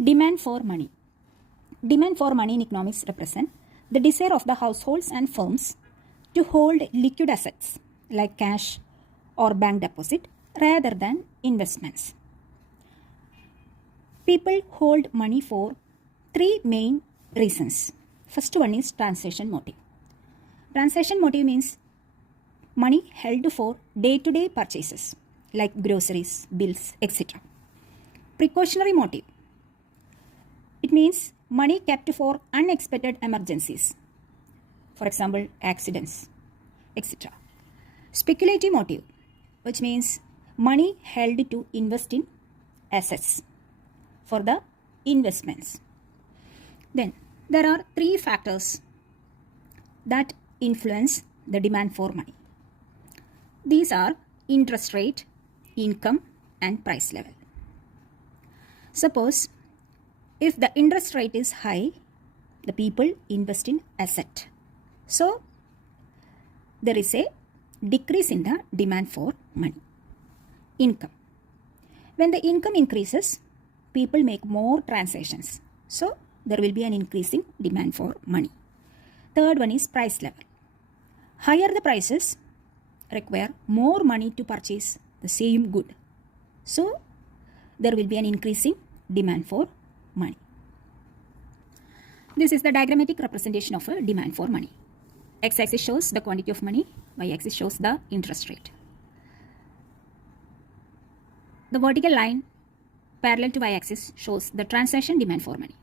Demand for money. Demand for money in economics represent the desire of the households and firms to hold liquid assets like cash or bank deposit rather than investments. People hold money for three main reasons. First one is transaction motive. Transaction motive means money held for day-to-day purchases like groceries, bills, etc. Precautionary motive. It means money kept for unexpected emergencies, for example, accidents, etc. Speculative motive, which means money held to invest in assets for the investments. Then there are three factors that influence the demand for money. These are interest rate, income, and price level. Suppose if the interest rate is high, the people invest in asset. So there is a decrease in the demand for money. Income. When the income increases, people make more transactions. So there will be an increasing demand for money. Third one is price level. Higher the prices require more money to purchase the same good. So there will be an increasing demand for money. This is the diagrammatic representation of a demand for money. X-axis shows the quantity of money, Y-axis shows the interest rate. The vertical line parallel to Y-axis shows the transaction demand for money.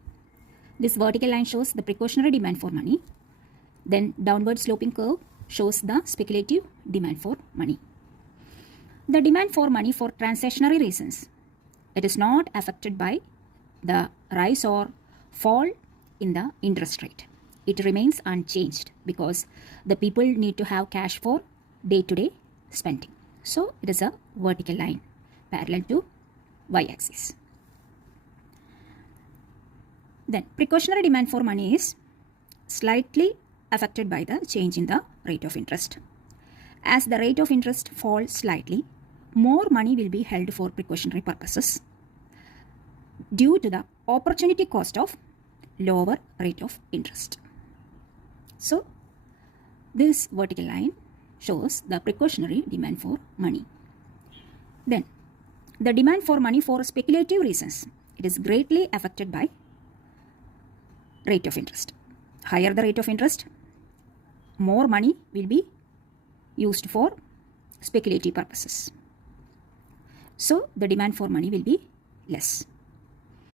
This vertical line shows the precautionary demand for money. Then downward sloping curve shows the speculative demand for money. The demand for money for transactionary reasons, it is not affected by the rise or fall in the interest rate. It remains unchanged because the people need to have cash for day-to-day spending. So it is a vertical line parallel to Y-axis. Then precautionary demand for money is slightly affected by the change in the rate of interest. As the rate of interest falls slightly, more money will be held for precautionary purposes due to the opportunity cost of lower rate of interest. So this vertical line shows the precautionary demand for money. Then the demand for money for speculative reasons, it is greatly affected by rate of interest. Higher the rate of interest, more money will be used for speculative purposes. So the demand for money will be less.